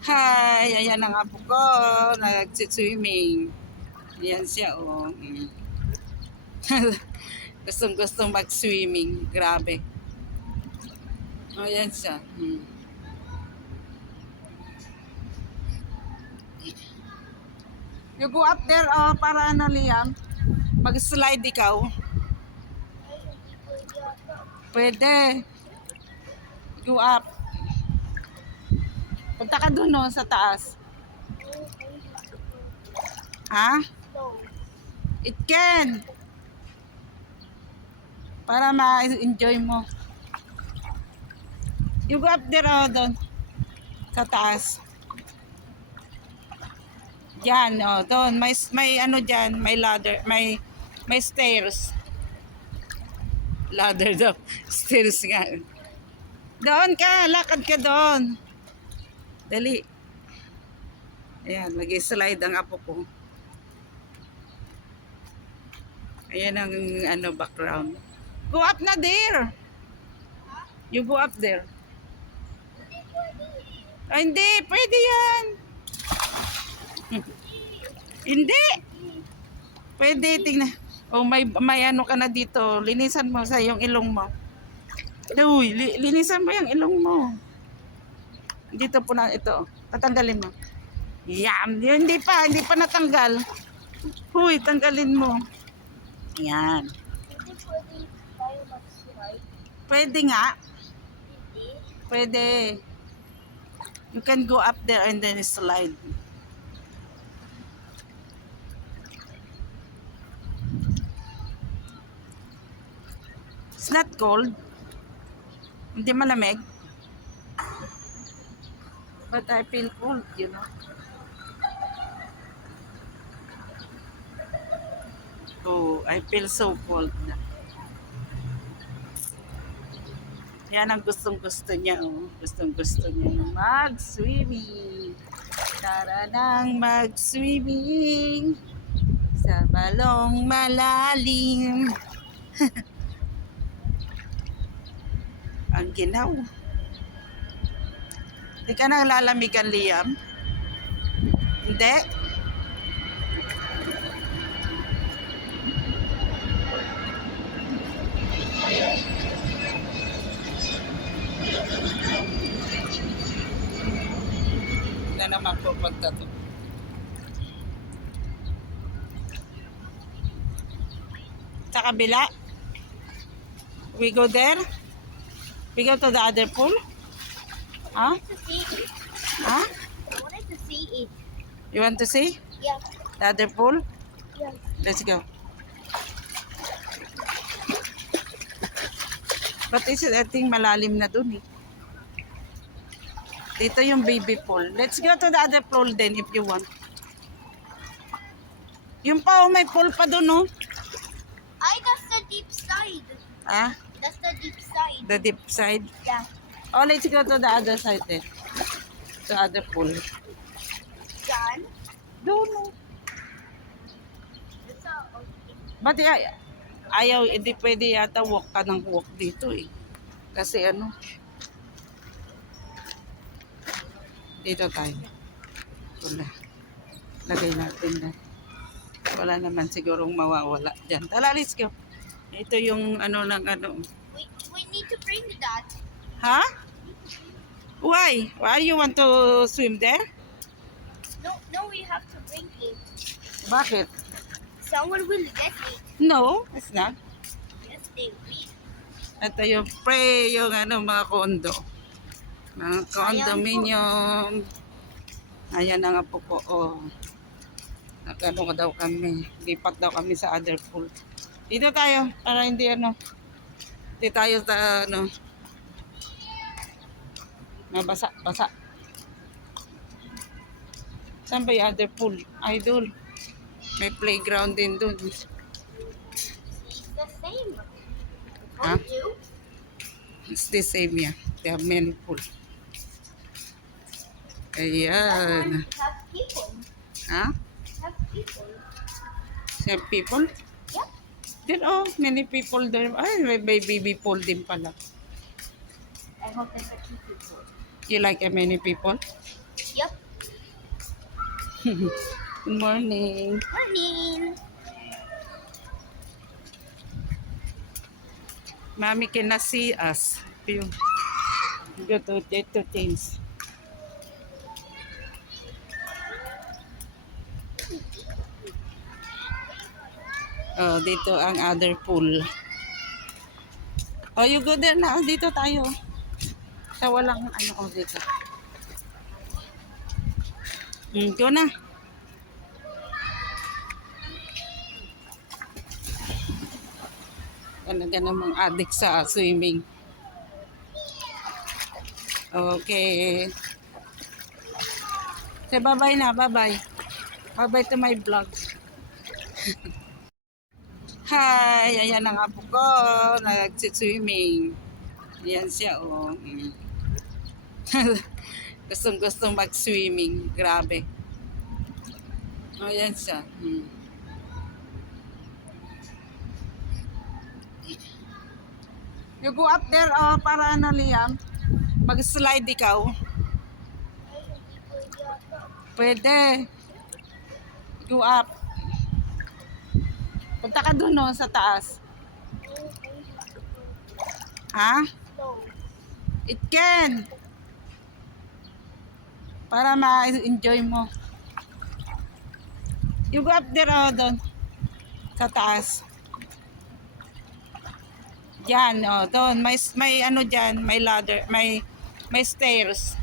Hi! Ayan ang apo ko. Nag-swimming. Ayan siya, oh. Gustong-gustong mag-swimming. Grabe. Ayan siya. You go up there, oh, para ano, Liam? Mag-slide ikaw. Pwede. Go up. Punta ka dun, no, sa taas. Ha? It can. Para ma-enjoy mo. You go up there, oh, doon. Sa taas. Diyan, oh, doon. May ano diyan, may ladder, may stairs. Ladder daw. Stairs nga. Doon ka, lakad ka doon. Dali. Ayan, mag-slide ang apo ko. Ayan ang ano, background. Go up na there. You go up there. Ay, hindi, pwede yan. Hindi. Pwede, tingnan. Oh, may ano ka na dito. Linisan mo sa yung ilong mo. Uy, linisan mo yung ilong mo. Dito po na ito. Tatanggalin mo. Yan. Hindi pa natanggal. Huy, tanggalin mo. Yan. Pwede nga. Pwede. You can go up there and then slide. It's not cold. Hindi malamig. But I feel cold, you know. Oh, I feel so cold na. Yan ang gustong-gusto niya, oh. Gustong-gusto niya mag-swimming. Tara nang mag-swimming sa balong malalim. Ang ginaw. Hindi ka nang lalamigan, Liam? Hindi? Na naman po pagtato. Sa kabila? We go there? We go to the other pool? Huh? To see it. Huh? I wanted to see it. You want to see Yeah. the other pool? Yeah. Let's go. But is it, I think malalim na dun eh. Dito yung baby pool. Let's go to the other pool then if you want. Yung pa, oh, may pool pa dun, oh. That's the deep side. Ah, That's the deep side. the deep side. Yeah. Oh, let's go to the other side then. The other pool. John. Doon, oh. It's okay. Ba't ayaw, hindi pwede yata walk ka ng walk dito eh. Kasi ano, dito tayo. Wala. Lagay natin na. Wala naman sigurong mawawala dyan. Tala, let's go. Ito yung ano ng ano. We need to bring that. Ha? Why? Why you want to swim there? No, we have to bring it. Bakit? Someone will get it. No, it's not. Yes, they will. Ito yung yung ano, mga kondo. Mga condominium. Ayan ang apo ko. Oh. Nagano daw kami. Lipat daw kami sa other pool. Dito tayo. Para hindi ano. Hindi tayo sa ano. Basa. Saan ba yung other pool? Idol. May playground din dun. It's the same. Huh? Told you. It's the same, yeah. They have many pools. That Ayan. one have people. Ha? Have people. Some people? Yeah. There are many people there. Ay, may baby pool din pala. I hope there's a few people. You like many people? Yep. Good morning. Morning. Mommy cannot see us. You go to things. Oh, dito ang other pool. Oh, you go there na. Dito tayo. Sa walang ano ko dito. Go na. Gana mga addict sa swimming. Okay. Say bye-bye na. Bye-bye. Bye-bye to my vlog. Hi! Ayan ang apo ko. Nag-swimming. Ayan siya, oh. Gustong-gustong mag-swimming. Grabe. Ayan siya. You go up there, oh, para ano, Liam? Mag-slide ikaw. Pwede. Go up. Punta ka dun, oh, sa taas. Ha? No. It can. Para ma-enjoy mo. You go up there, oh, doon. Sa taas. Diyan, oh, doon. May ano dyan, may ladder, may stairs.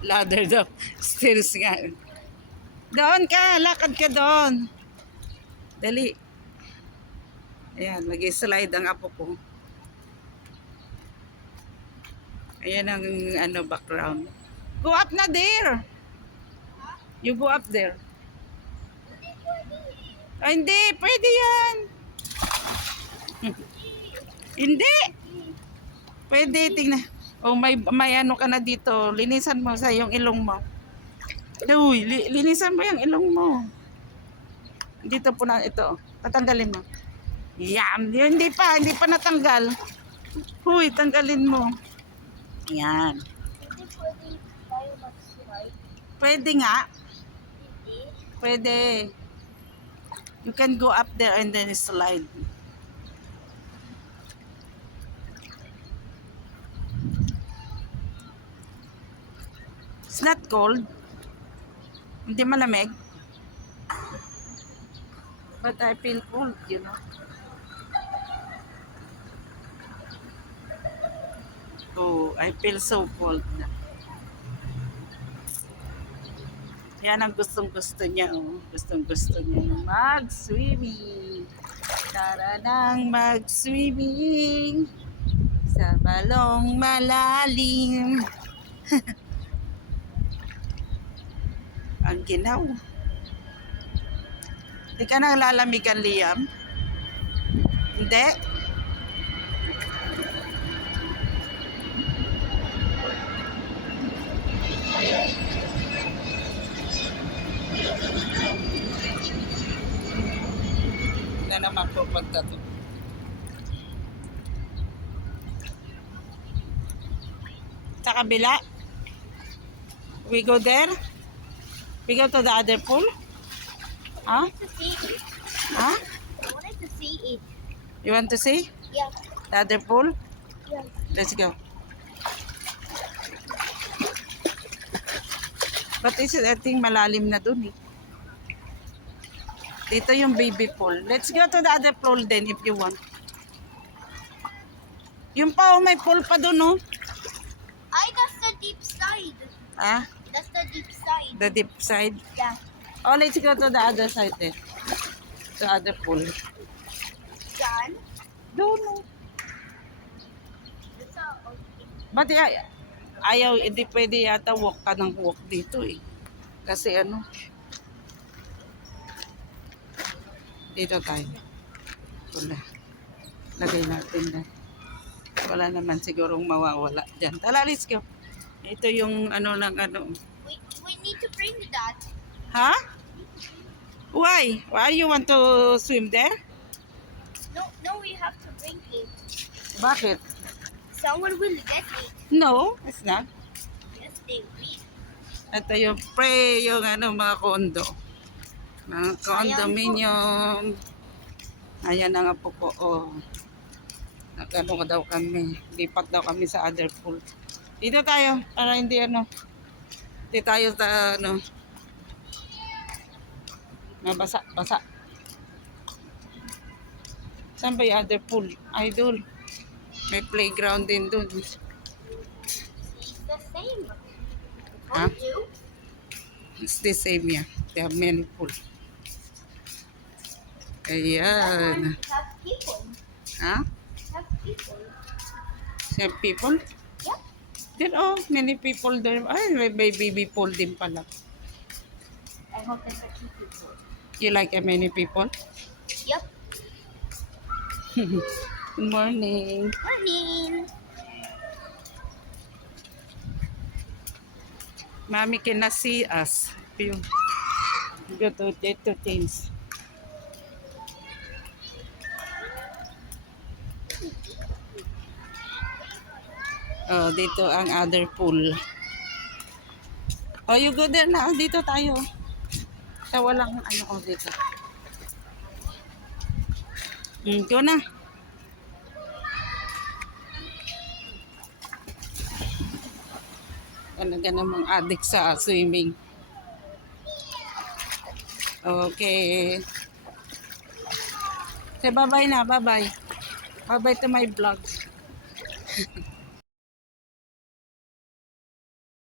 Ladder daw. Stairs nga. Doon ka, lakad ka doon. Dali. Ayan, mag-slide ang apo ko. Ayan ang ano, background. Go up na there. You go up there. Ah, hindi, pwede yan. Hindi. Pwede, tingnan. Oh, may ano ka na dito. Linisan mo sa yung ilong mo. Uy, linisan mo yung ilong mo. Dito po na ito. Tatanggalin mo. Yan. Hindi pa natanggal. Huy, tanggalin mo. Yan. Hindi pwede tayo mag-slide. Pwede nga. Hindi. Pwede. You can go up there and then slide. It's not cold. Hindi malamig. But I feel cold, you know. Oh, I feel so cold na. Yan ang gustong-gusto niya, oh. Gustong-gusto niya mag-swimming. Tara nang mag-swimming sa balong malalim. Ang ginaw. Hindi ka nang lalamigan, Liam? Hindi? Na naman pupunta to. Sa kabila? We go there? We go to the other pool? Huh? I wanted to see it. Huh? I wanted to see it. You want to see Yeah. the other pool? Yeah. Let's go. But is it, I think malalim na dun eh. Dito yung baby pool. Let's go to the other pool then if you want. Yung pa, oh, may pool pa dun, oh. Ay, that's the deep side. Ah, That's the deep side. the deep side. Yeah. Oh, let's go to the other side then. The other pool. John. Doon, oh. That's all. Ba't ayaw, hindi pwede yata walk ka ng walk dito eh. Kasi ano, dito tayo. Wala. Lagay natin na. Wala naman sigurong mawawala dyan. Tala, let's go. Ito yung ano ng ano. We need to bring that. Ha? Why? Why you want to swim there? No, we have to bring it. Bakit? Someone will get it. No, it's not. Yes, they win. Ito yung yung mga kondo. Mga condominium. Ayan ang apo ko. Oh. Nagano daw kami. Lipat daw kami sa other pool. Dito tayo. Para hindi Hindi tayo sa Mabasa. Basa. Saan ba yung other pool? Idol. May playground din dun. It's the same. Huh? Told you. It's the same, yeah. They have many pool. That Ayan. one have people. Ha? Have people. Some people? Yep. There are many people there. Ay, may baby pool din pala. I hope there's a few people. You like many people? Yep. Good morning. Morning. Mommy cannot see us. Go to things. Oh, dito ang other pool. Oh, you go there na. Dito tayo. Sa walang dito. Go na. Gana mong addict sa swimming. Okay. Say bye-bye na. Bye-bye. Bye-bye to my vlog.